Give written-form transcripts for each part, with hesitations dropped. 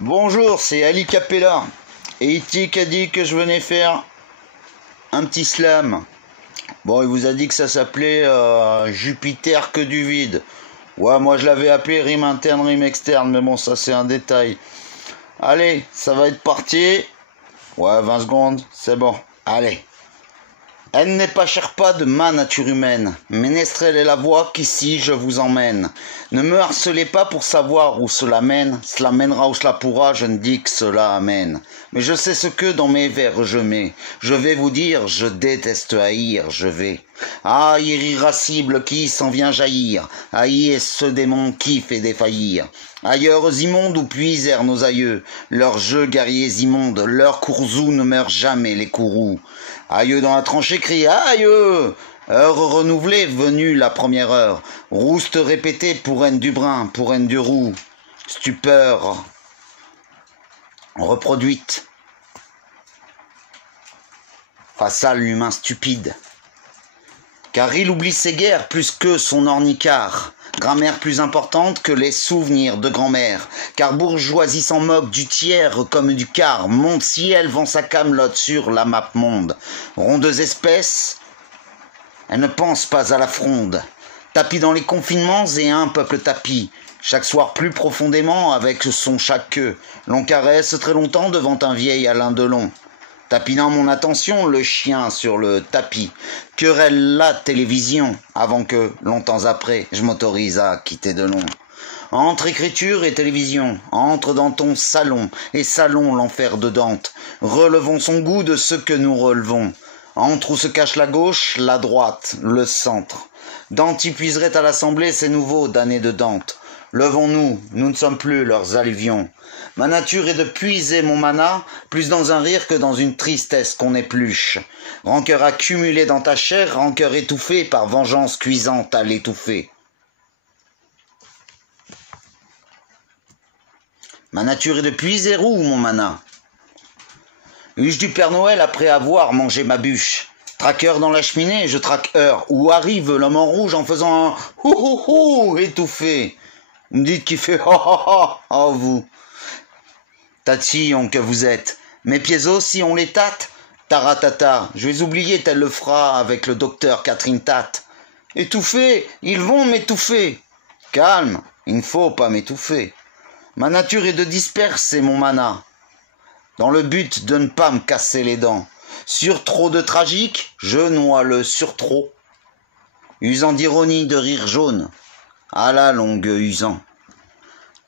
Bonjour, c'est Ali Capella. Et Itik a dit que je venais faire un petit slam. Bon, il vous a dit que ça s'appelait Jupiter que du vide. Ouais, moi je l'avais appelé rime interne, rime externe, mais bon, ça c'est un détail. Allez, ça va être parti. Ouais, 20 secondes, c'est bon. Allez. Elle n'est pas Sherpa de ma nature humaine. Ménestrel est la voie qu'ici je vous emmène. Ne me harcelez pas pour savoir où cela mène. Cela mènera où cela pourra, je ne dis que cela amène. Mais je sais ce que dans mes vers je mets. Je vais vous dire, je déteste haïr, je vais. Haïr irascible qui s'en vient jaillir. Haïr ce démon qui fait défaillir. Ailleurs immondes où puisèrent nos aïeux. Leurs jeux guerriers immondes, leurs courzous ne meurent jamais les courroux. Aïeux dans la tranchée crie aïeux. Heure renouvelée, venue la première heure. Rouste répétée pour haine du brin, pour haine du roux. Stupeur reproduite. Face à l'humain stupide. Car il oublie ses guerres plus que son ornicard. Grammaire plus importante que les souvenirs de grand-mère. Car bourgeoisie s'en moque du tiers comme du quart. Monde ciel vend sa camelote sur la map monde. Rondeuse espèce, elle ne pense pas à la fronde. Tapis dans les confinements et un peuple tapis. Chaque soir plus profondément avec son chaque queue. L'on caresse très longtemps devant un vieil Alain Delon. Tapinant mon attention, le chien sur le tapis. Querelle la télévision, avant que, longtemps après, je m'autorise à quitter Delon. Entre écriture et télévision, entre dans ton salon, et salon l'enfer de Dante. Relevons son goût de ce que nous relevons. Entre où se cache la gauche, la droite, le centre. Dante y puiserait à l'Assemblée ces nouveaux damnés de Dante. Levons-nous, nous ne sommes plus leurs alluvions. Ma nature est de puiser mon mana, plus dans un rire que dans une tristesse qu'on épluche. Rancœur accumulé dans ta chair, rancœur étouffé par vengeance cuisante à l'étouffer. Ma nature est de puiser où, mon mana? Huche du Père Noël après avoir mangé ma bûche. Traqueur dans la cheminée, je traque heure. Où arrive l'homme en rouge en faisant un hou étouffé. Vous me dites qu'il fait oh vous. Tatillon que vous êtes. Mes pieds aussi on les tâte. Taratata, je vais oublier tel le fera avec le docteur Catherine Tate. Étouffé, ils vont m'étouffer. Calme, il ne faut pas m'étouffer. Ma nature est de disperser mon mana. Dans le but de ne pas me casser les dents. Sur trop de tragique, je noie le sur trop. Usant d'ironie de rire jaune. À la longue usant.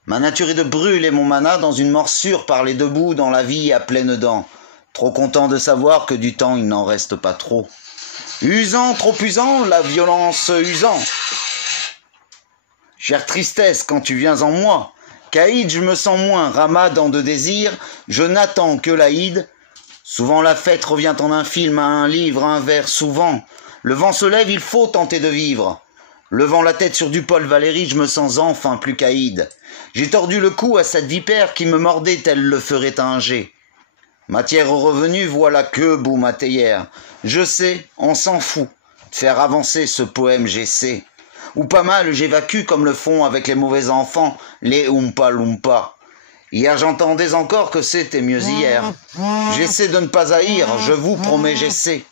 Ma nature est de brûler mon mana dans une morsure par les debout dans la vie à pleines dents. Trop content de savoir que du temps il n'en reste pas trop. Usant, trop usant, la violence usant. Chère tristesse quand tu viens en moi. Caïd, je me sens moins ramadan de désir. Je n'attends que l'Aïd. Souvent la fête revient en un film, à un livre, un vers, souvent. Le vent se lève, il faut tenter de vivre. Levant la tête sur du Paul Valéry, je me sens enfin plus caïd. J'ai tordu le cou à cette vipère qui me mordait tel le ferait un jet. Matière revenue, voilà que bout ma théière. Je sais, on s'en fout, de faire avancer ce poème j'essaie. Ou pas mal, j'évacue comme le font avec les mauvais enfants, les Oompa Loompa. Hier j'entendais encore que c'était mieux hier. J'essaie de ne pas haïr, je vous promets j'essaie.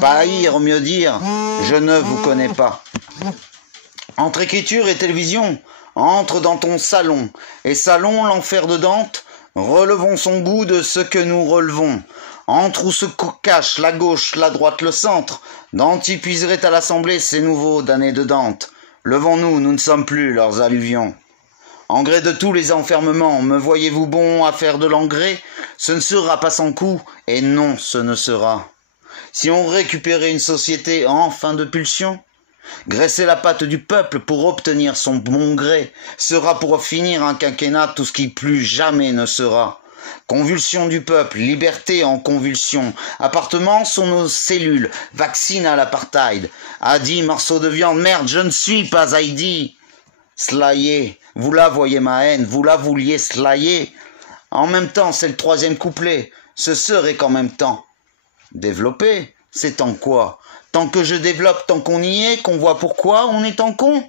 Pas haïr, mieux dire, je ne vous connais pas. Entre écriture et télévision, entre dans ton salon, et salon l'enfer de Dante, relevons son goût de ce que nous relevons. Entre où se cache la gauche, la droite, le centre, Dante y puiserait à l'Assemblée ces nouveaux damnés de Dante. Levons-nous, nous ne sommes plus leurs alluvions. Engrais de tous les enfermements, me voyez-vous bon à faire de l'engrais? Ce ne sera pas sans coût, et non, ce ne sera. Si on récupérait une société en fin de pulsion, graisser la patte du peuple pour obtenir son bon gré, sera pour finir un quinquennat tout ce qui plus jamais ne sera. Convulsion du peuple, liberté en convulsion, appartements sont nos cellules, vaccine à l'apartheid. Adi, morceau de viande, merde, je ne suis pas Heidi. Slayer, vous la voyez ma haine, vous la vouliez slayer. En même temps, c'est le troisième couplet, ce serait qu'en même temps. Développer, c'est en quoi? Tant que je développe, tant qu'on y est, qu'on voit pourquoi on est en con.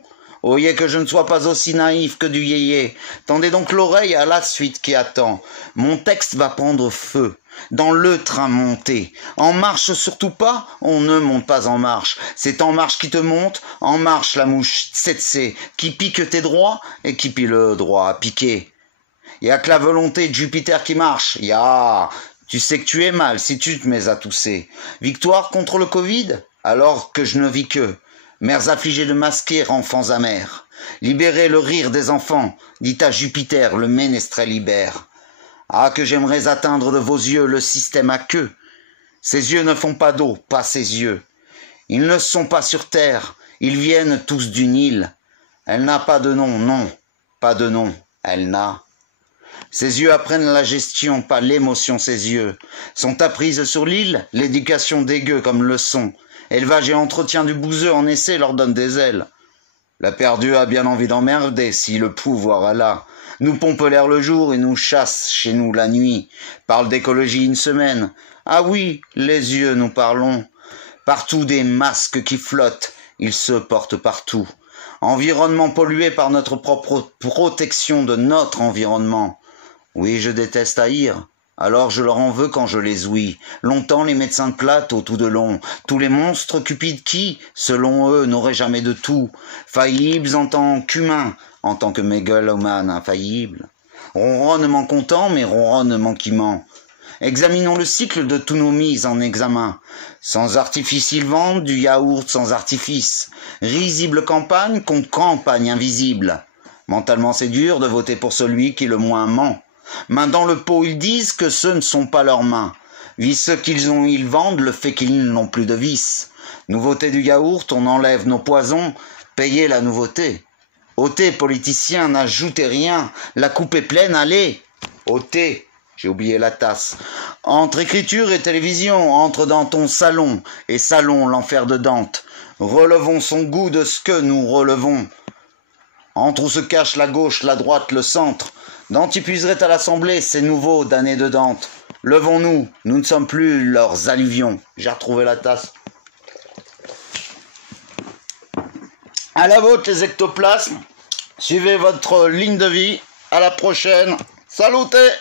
Oyez que je ne sois pas aussi naïf que du yéyé. Tendez donc l'oreille à la suite qui attend. Mon texte va prendre feu. Dans le train monté. En marche surtout pas, on ne monte pas en marche. C'est en marche qui te monte, en marche la mouche tsetse, qui pique tes droits et qui pille le droit à piquer. Y a que la volonté de Jupiter qui marche. Tu sais que tu es mal si tu te mets à tousser. Victoire contre le Covid, alors que je ne vis que. Mères affligées de masquer enfants amers. Libérez le rire des enfants, dit à Jupiter le ménestrel libère. Ah, que j'aimerais atteindre de vos yeux le système à queue. Ces yeux ne font pas d'eau, pas ces yeux. Ils ne sont pas sur terre, ils viennent tous du Nil. Elle n'a pas de nom, non, pas de nom, elle n'a. Ses yeux apprennent la gestion, pas l'émotion, ses yeux. Sont apprises sur l'île, l'éducation dégueu comme leçon. Élevage et entretien du bouseux en essai leur donnent des ailes. La perdue a bien envie d'emmerder si le pouvoir a là. Nous pompe l'air le jour et nous chasse chez nous la nuit. Parle d'écologie une semaine. Ah oui, les yeux nous parlons. Partout des masques qui flottent, ils se portent partout. Environnement pollué par notre propre protection de notre environnement. Oui, je déteste haïr. Alors je leur en veux quand je les ouïs. Longtemps les médecins de plateau tout de long, tous les monstres cupides qui, selon eux, n'auraient jamais de tout, faillibles en tant qu'humains, en tant que mégalomanes infaillibles. Ronronnement content, mais ronronnement qui ment. Examinons le cycle de tous nos mises en examen. Sans artifice ils vendent du yaourt sans artifice. Risible campagne contre campagne invisible. Mentalement c'est dur de voter pour celui qui le moins ment. Main dans le pot, ils disent que ce ne sont pas leurs mains. Vice qu'ils ont, ils vendent le fait qu'ils n'ont plus de vice. Nouveauté du yaourt, on enlève nos poisons, payez la nouveauté. Ôtez, politiciens, n'ajoutez rien, la coupe est pleine, allez. Ôtez, j'ai oublié la tasse. Entre écriture et télévision, entre dans ton salon, et salon, l'enfer de Dante. Relevons son goût de ce que nous relevons. Entre où se cache la gauche, la droite, le centre. Dante y puiserait à l'Assemblée, c'est nouveau d'année de Dante. Levons-nous, nous ne sommes plus leurs alluvions. J'ai retrouvé la tasse. À la vôtre les ectoplasmes, suivez votre ligne de vie. À la prochaine. Salutez!